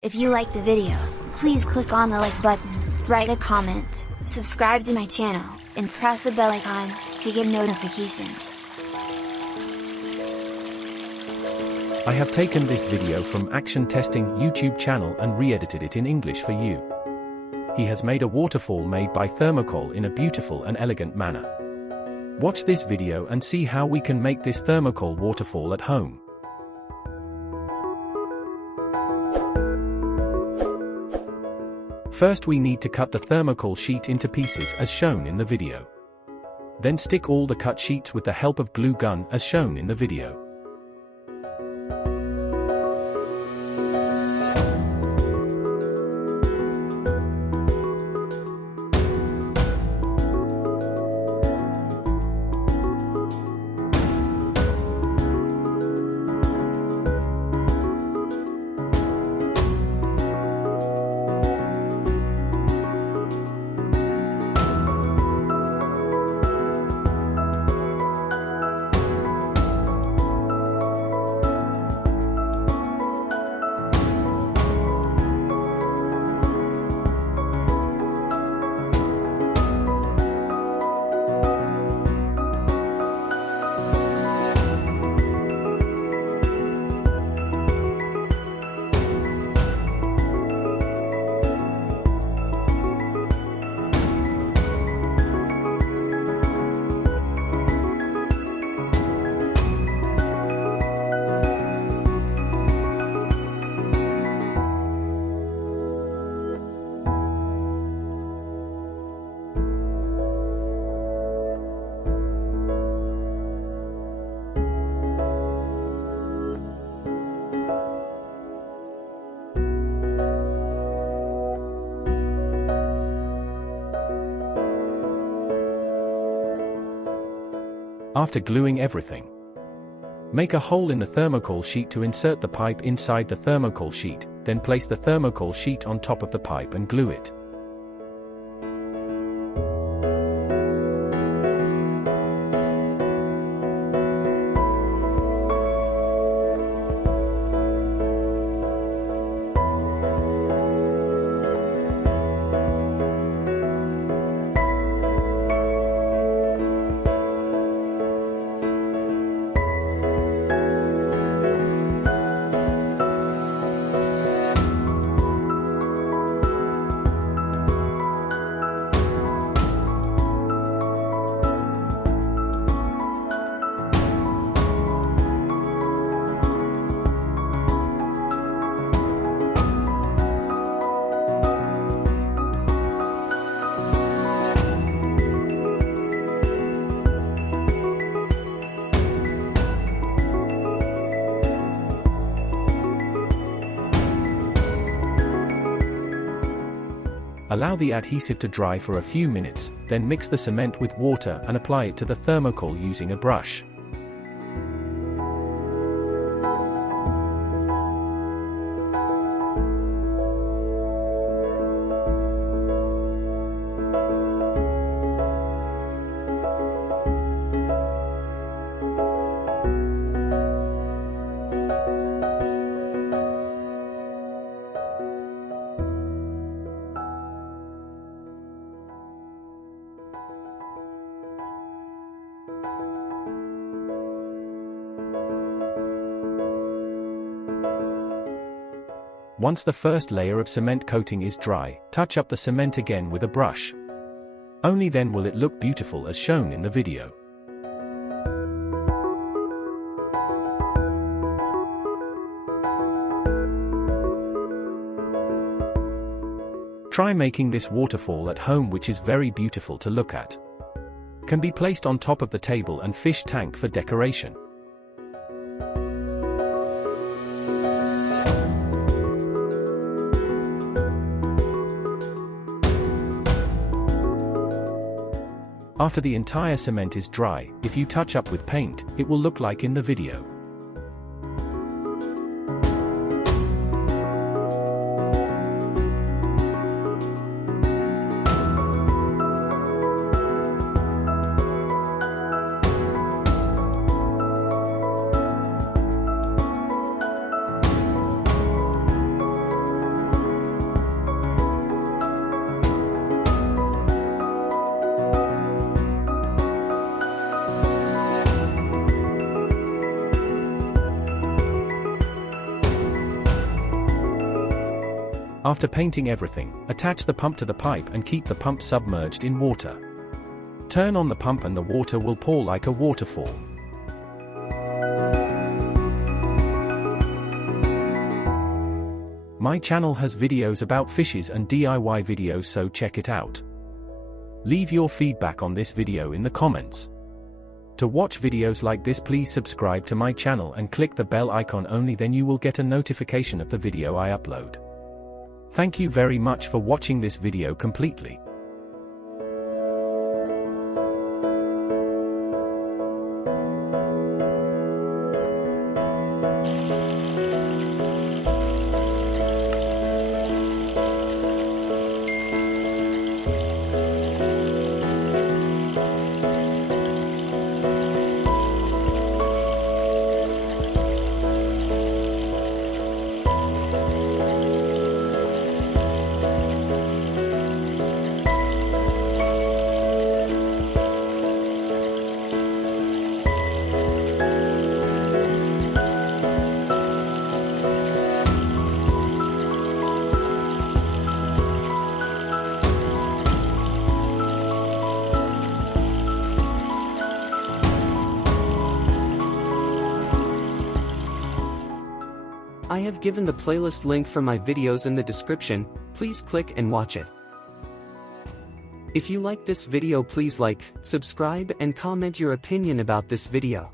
If you like the video, please click on the like button, write a comment, subscribe to my channel, and press the bell icon to get notifications. I have taken this video from Action Testing YouTube channel and re-edited it in English for you. He has made a waterfall made by Thermocol in a beautiful and elegant manner. Watch this video and see how we can make this Thermocol waterfall at home. First we need to cut the Thermocol sheet into pieces as shown in the video. Then stick all the cut sheets with the help of glue gun as shown in the video. After gluing everything, make a hole in the Thermocol sheet to insert the pipe inside the Thermocol sheet, then place the Thermocol sheet on top of the pipe and glue it. Allow the adhesive to dry for a few minutes, then mix the cement with water and apply it to the Thermocol using a brush. Once the first layer of cement coating is dry, touch up the cement again with a brush. Only then will it look beautiful as shown in the video. Try making this waterfall at home, which is very beautiful to look at. Can be placed on top of the table and fish tank for decoration. After the entire cement is dry, if you touch up with paint, it will look like in the video. After painting everything, attach the pump to the pipe and keep the pump submerged in water. Turn on the pump and the water will pour like a waterfall. My channel has videos about fishes and DIY videos, so check it out. Leave your feedback on this video in the comments. To watch videos like this, please subscribe to my channel and click the bell icon, only then you will get a notification of the video I upload. Thank you very much for watching this video completely. I have given the playlist link for my videos in the description, please click and watch it. If you like this video, please like, subscribe and comment your opinion about this video.